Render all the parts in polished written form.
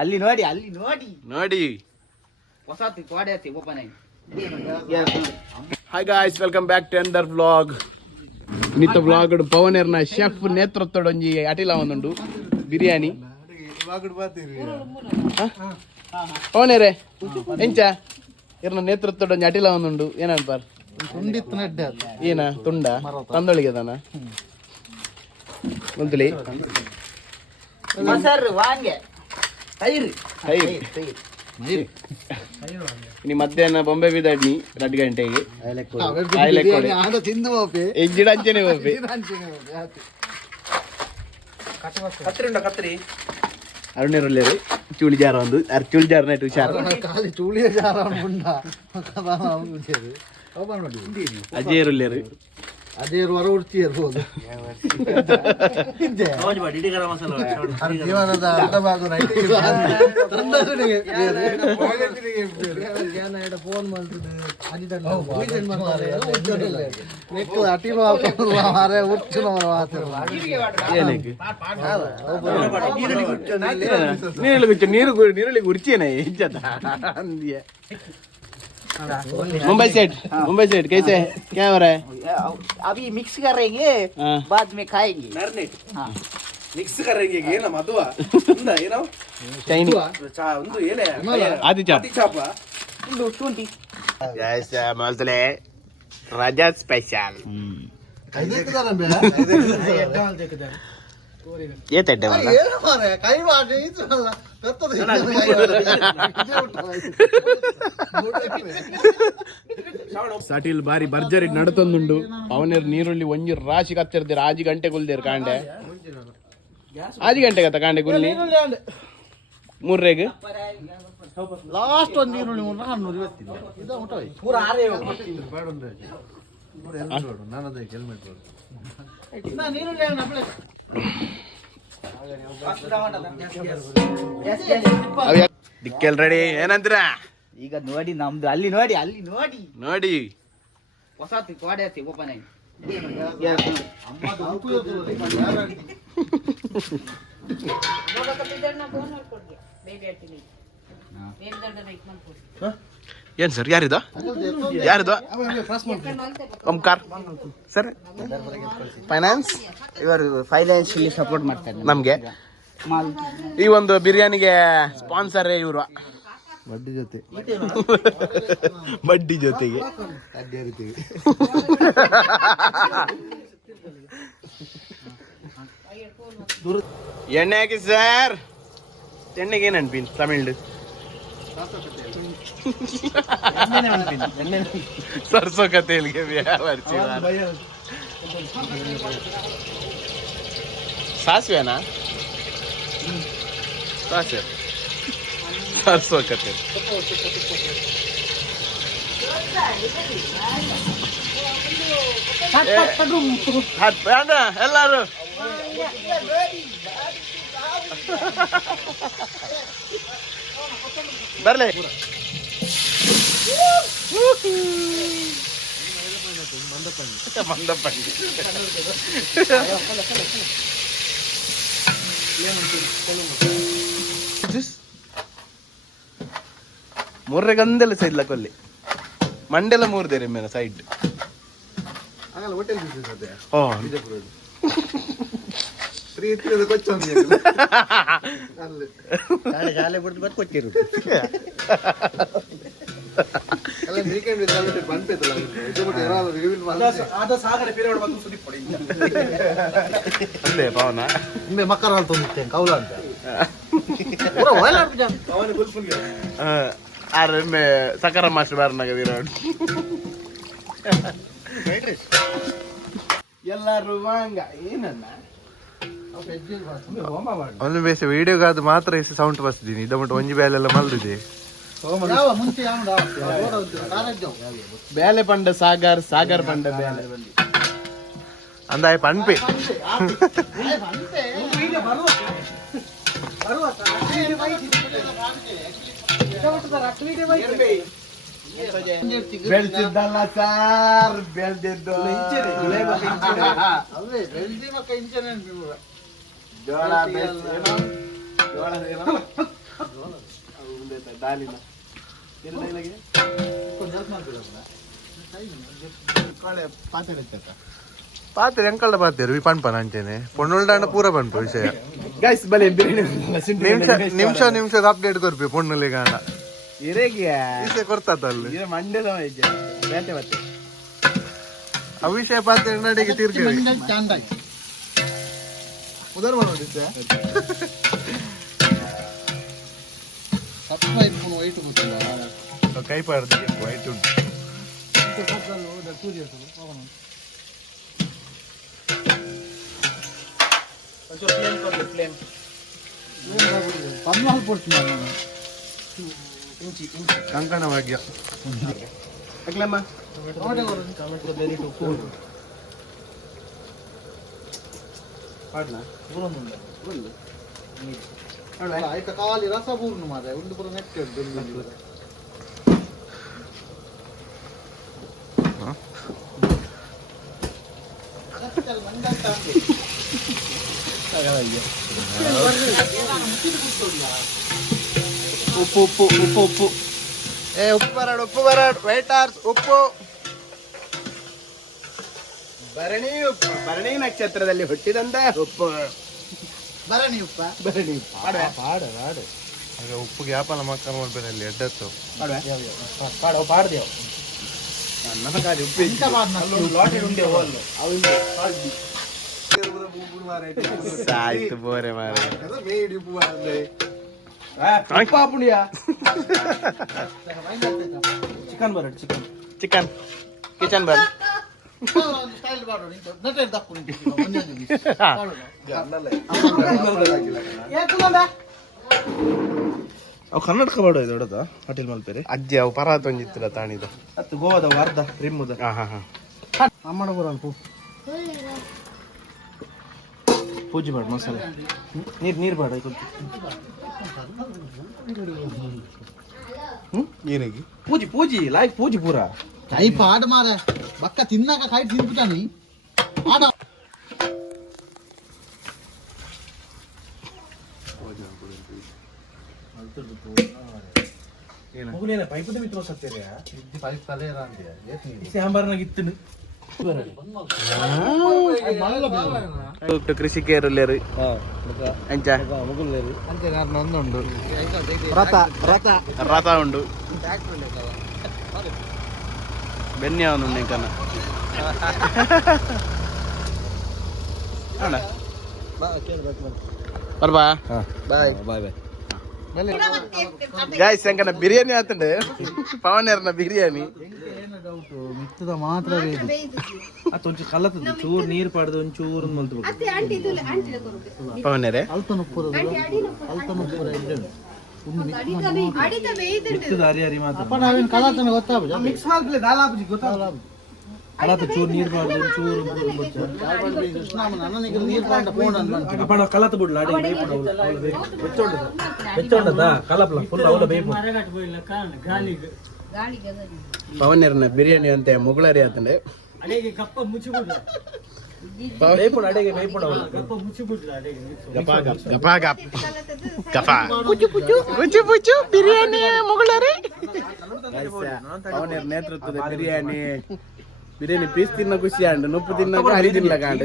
ಅಲ್ಲಿ ನೋಡಿ ಅಲ್ಲಿ ನೋಡಿ ನೋಡಿ. ಹೊಸತಿ ಕೋಡೆ ಓಪನ್ ಆಗಿ. Hi guys, welcome back to ಅಂಡರ್ ವ್ಲಾಗ್. ನಿತ್ತ ವ್ಲಾಗ್ ಪವನೇರ್ನ ಶೆಫ್ ನೇತೃತ್ವಡೊಂಜಿ ಅಟಿಲ ಒಂದುಂಡು ಬಿರಿಯಾನಿ. ಪವನೇರೆ ಎಂಚ ಇರ್ನ ನೇತೃತ್ವಡೊಂಜಿ ಅಟಿಲ ಒಂದುಂಡು ಏನನ್ಪಾರ್ ಏನ ತುಂಡ ತಂದೊಳಿಗೆ ಅದಾನ ಮಂತ್ಲಿ ನೀ ಮಧ್ಯಾಹ್ನ ಬೊಂಬೆ ಬಿದ್ದಾಡ್ನಿ 2 ಗಂಟೆಗೆ ಎಂಜಿಡ ಅಂಚೆನೆ ಹೋಗ್ಬಿ ಅರುಣ್ಯರಲ್ಲೇರು ಚೂಳಿ ಜಾರ ಒಂದು ಚೂಳಿ ಜಾರ ನೆಟ್ಟು ಹುಷಾರು ಅಜಯರುಲ್ಲೇರು ಅದೇರು ಹೊರ ಉಡ್ತಿ ಇರ್ಬೋದು. ಜೀವನದ ಅರ್ಧ ಭಾಗ ಫೋನ್ ನೀರುಳ್ಳಿ ಉರ್ಚಿಯನ ಹೆಚ್ಚದ मुंबई सेट कैसे क्या हो रहा है? अभी मिक्स करेंगे, बाद में खाएंगे. हाँ. ಮಿಕ್ಸ್ ಕರೆಂಗೆ ಏನ ಮದುವ ಏನೋ ಚೈನಿ ಒಂದು ಏನೇ ಆದಿ ಚಾಪ ಒಂದು 20 ಜೈಸ ಮೊದಲೇ ರಾಜಾ ಸ್ಪೆಷಲ್ ये तेड्डे वाला कई बार ಸಾಟಿಲ್ ಬಾರಿ ಭರ್ಜರಿ ನಡತೊಂದುಂಡು ಅವನೇರ್ ನೀರುಳ್ಳಿ ಒಂಜಿ ರಾಶಿ ಕತ್ತಿರ್ದಿರ ಆಜಿ ಗಂಟೆ ಗುಲ್ದೇರ್ ಕಾಂಡೆ ಆಜಿ ಗಂಟೆ ಕತ್ತ ಕಾಂಡೆ ಗುಲ್ಲಿ 3 ಲಾಸ್ಟ್ ಒಂದು ಈರುಳ್ಳಿ 450 ಇದು ಊಟ ಪೂರ 6 ನಾನದೇ ಹೆಲ್ಮೆಟ್ ನೀರುಳ್ಳಿ ದಿಕ್ಕೆಲ್ ರೆಡಿ ಏನಂತೀರ ಈಗ ನೋಡಿ ನಮ್ದು ಅಲ್ಲಿ ನೋಡಿ ಅಲ್ಲಿ ನೋಡಿ ನೋಡಿ ಹೊಸತಿ ಕೋಡೆ ಓಪನ್ ಆಗಿ. ಏನ್ ಸರ್ ಯಾರಿದು ಓಂಕಾರ್ ಸರ್ ಫೈನಾನ್ಸ್ ಇವರು ಫೈನಾನ್ಷಿಯಲಿ ಸಪೋರ್ಟ್ ಮಾಡ್ತಾರೆ ನಮ್ಗೆ. ಈ ಒಂದು ಬಿರಿಯಾನಿಗೆ ಸ್ಪಾನ್ಸರ್ ಇವರು ಬಡ್ಡಿ ಜೊತೆಗೆ ಎಣ್ಣೆ ಹಾಕಿ ಸರ್. ಎಣ್ಣೆಗೆ ಏನ್ ಅನ್ಪಿನ್ ತಮಿಳ್ ಸರ್ಸೋ ಕತೇಲ್ಗೆ ಸಾಸಿವೆನಾ ಸಾಸಿವೆ ಸರ್ಸೋ ಕತೇಲ್ ಎಲ್ಲಾರು ಬರ್ಲಿ ಮಂದಪಂಡಿ ಮೂರ್ರೆ ಗಂದೆಲ್ಲ ಸೈಡ್ ಲಕೊಲ್ಲಿ ಮಂಡೆಲ್ಲ ಮೂರ್ದೇರಿ ಮೇಲೆ ಸೈಡ್ ಓ ಶಾಲೆ ಬಿಡ್ತು ಬತ್ ಕೊಟ್ಟಿರು ಅಲ್ಲೇ ಪವನ ಮಕ್ಕಳ ತಂದಿತ್ತೇನೆ ಕೌಲ ಅಂತ ಆರೊಮ್ಮೆ ಸಕರ ಮಾಸ್ಟರ್ ಬಾರನಾಗ ವಿರಾಟ್ ಎಲ್ಲರೂ ವಾಂಗ ಏನನ್ನ ಒಂದು ಬೇಸ ವಿಡಿಯೋಗಾದ ಮಾತ್ರ ಎಷ್ಟು ಸೌಂಡ್ ಬರ್ತಿದ್ದೀನಿ ಇದ ಮಟ್ಟ ಒಂಜಿ ಬ್ಯಾಲೆಲ್ಲ ಮಲ್ದಿದೆ ಬೇಲೆ ಪಂಡ ಸಾಗರ್ ಸಾಗರ್ ಪಂಡ ಬೇಲೆ ಅಂದಾಯ ಪನ್ಪೆ ಬೆಳ್ತಿದ್ದಲ್ಲ ಸಾರ್ ಬೆಳ್ದಿದ್ದು ಜೋಳ ದಾಲಿನ ಪಾತ್ರೆ ಎಂಕಲ್ದ ಪಾತ್ರೆ ಪನ್ಪನ ಅಂಚೆನೆ ಪೊಣ್ಣುಲ್ಡಾಂಡ ಪೂರ ಪನ್ಪ ವಿಷಯ ಗೈಸ್ ಬಲೆ ನಿಮಿಷದ ಅಪ್ಡೇಟ್ ಕೊರ್ಪಿ ಪೊಣ್ಣುಲೆ ಗಾಣ ವಿಷಯ ಕೊಡ್ತಾತ ಅಲ್ಲಿ ಮಂಡ್ಯದ ಬೇಟೆ ಮತ್ತೆ ಆ ವಿಷಯ ಪಾತ್ರೆ ನಡಿಗೆ ತೀರ್ಕೆ ಉದರ್ ಮಾಡೋದಿದ್ದೆ ಸಬ್ಸ್ಕ್ರೈಬ್ ವೈಟ್ ಗೊತ್ತಿಲ್ಲ ಕೈ ಪಾಡ್ದು ವೈಟ್ ಉಂಟು ಕಂಕಣ ಭಾಗ್ಯ ಖಾಲಿ ರಸ ಪೂರ್ಣ ಮಾರ ಒಂದು ಪೂರ ನೆಕ್ಕೆ ಉಪ್ಪು ಉಪ್ಪು ಉಪ್ಪು ಉಪ್ಪು ಉಪ್ಪು ಬರಾಡ್ ವೈಟರ್ಸ್ ಉಪ್ಪು ಭರಣಿ ನಕ್ಷತ್ರದಲ್ಲಿ ಹುಟ್ಟಿದಂತ ಉಪ್ಪು ಭರಣಿ ಉಪ್ಪ ಭರಣಿ ಉಪ್ಪು ಆಗ ಉಪ್ಪು ಗ್ಯಾಪಲ ಮಕ್ಕಳು ಮಾಡ್ಬೇಡ ಅಲ್ಲಿ ಎಡ್ಡತ್ತು ಸಾಯ್ತು ಬೋರೆ ಮಾರ ಚಿಕನ್ ಬರಡ್ ಚಿಕನ್ ಚಿಕನ್ ಕಿಚನ್ ಬರ್ ಸ್ಟೈಲ್ ಬಾಡು ನಟೆ ದಪ್ಪು ಅವು ಕನ್ನಡಕ ಬಾಡು ಇದು ಹೊಡದ ಹೋಟೆಲ್ ಮಲ್ಪೇರೆ ಅಜ್ಜಿ ಅವು ಪರ ತೊಂದಿತ್ತಿಲ್ಲ ತಾಣಿದ ಹತ್ತು ಗೋವಾದ ಅರ್ಧ ರಿಮ್ಮುದ ಅಮ್ಮಡ ಬರಲ್ಲ ಪೂಜೆ ಮಾಡು ಮಸಾಲೆ ನೀರು ಬಾಡ ಏನಾಗಿ ಪೂಜಿ ಪೂಜಿ ಲಾಯ್ಕ್ ಪೂಜಿ ಪೂರ ಕೈ ಪಾಡ ಮಾರ ಬಕ್ಕ ತಿನ್ನಾಕ ಕೈ ತಿನ್ಬಿಟ್ಟಾನಿ ಆಡ ಪೈಪದ ಮಿತ್ರ ಸತ್ತೇರಿ ಪೈಪ್ ತಲೆ ಸಾಂಬಾರ್ನಾಗ ಇತ್ತು ಕೃಷಿಕೇರಲ್ಲೇರು ಅಂಚ ಒಂದುಂಡು ರಥ ರಥ ರಥ ಉಂಡು ಬೆನ್ನಿ ಅವನು ನೆಂಕನ ಅಣ್ಣ ಬರ್ಬಾ ಬಾಯ್ ಬಾಯ್ ಬಾಯ್ ಗಾಯ್ಸ್ ಎಂಕನ ಬಿರಿಯಾನಿ ಆತಂಡೆ ಪವನೇರ್ನ ಬಿರಿಯಾನಿ ಮಿತ್ತದ ಮಾತ್ರ ಅದು ಒಂಚೂರು ಕಲ್ಲತ್ತದ ಚೂರು ನೀರು ಪಾಡ್ದು ಒಂಚೂರು ಮಲ್ತು ಪವನೇರೆ ಮಿತ್ತದ ಹರಿ ಹರಿ ಮಾತ್ರ ಅಪ್ಪ ನಾವೇನು ಕಲಾತನ ಗೊತ್ತಾಗ ಮಿಕ್ಸ್ ಮಾಡ್ಲಿ ದಾಲಾಬುಜಿ ಗೊತ್ತಾಗಲ್ಲ ಕಲತ ಚೂರು ನೀರು ಪಾಡ್ದು ಒಂಚೂರು ನನಗೆ ನೀರು ಪಾಂಡ ಫೋನ್ ಅಂತ ಅಪ್ಪ ಕಲತ ಬಿಡ್ಲ ಅಡಿಗೆ ಬೆಚ್ಚೊಂಡದ ಕಲಪ್ಲ ಫುಲ್ ಅವಲ ಬೇಯ್ಪು ಪವನೇರ್ನ ಬಿರಿಯಾನಿ ಅಂತ ಮುಗಳರಿ ಆತಂಡೆ ಬೇಯ್ಪುಣ ಅಡೆಗೆ ಬೇಯ್ಪುಣ ಬಿರಿಯಾನಿ ಮುಗಳರಿ ಪವನೇರ್ ನೇತೃತ್ವದ ಬಿರಿಯಾನಿ ಬಿರಿಯಾನಿ ಪೀಸ್ ತಿನ್ನ ಖುಷಿ ಅಂಡು ನುಪ್ಪು ತಿನ್ನ ಹರಿ ತಿನ್ಲ ಕಾಂಡು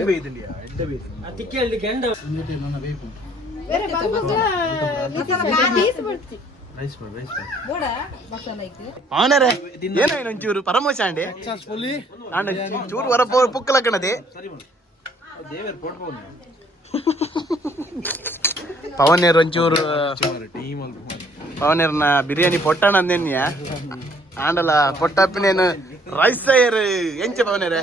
ಅವನರೇ ಏನಾಯ್ತು ಒಂಚೂರು ಪರಮೋಶ ಅಂಡೆ ಚೂರು ಹೊರ ಪುಕ್ಕಲ ಕಣದೆ ಪವನೇರ್ ಒಂಚೂರು ಪವನೇರ್ನ ಬಿರಿಯಾನಿ ಪೊಟ್ಟಣ ಅಂದೇನ್ಯ ಆಂಡಲ ಪೊಟ್ಟಪ್ಪಿನೇನು ರೈಸ್ ಎಂಚ ಪವನೇರೆ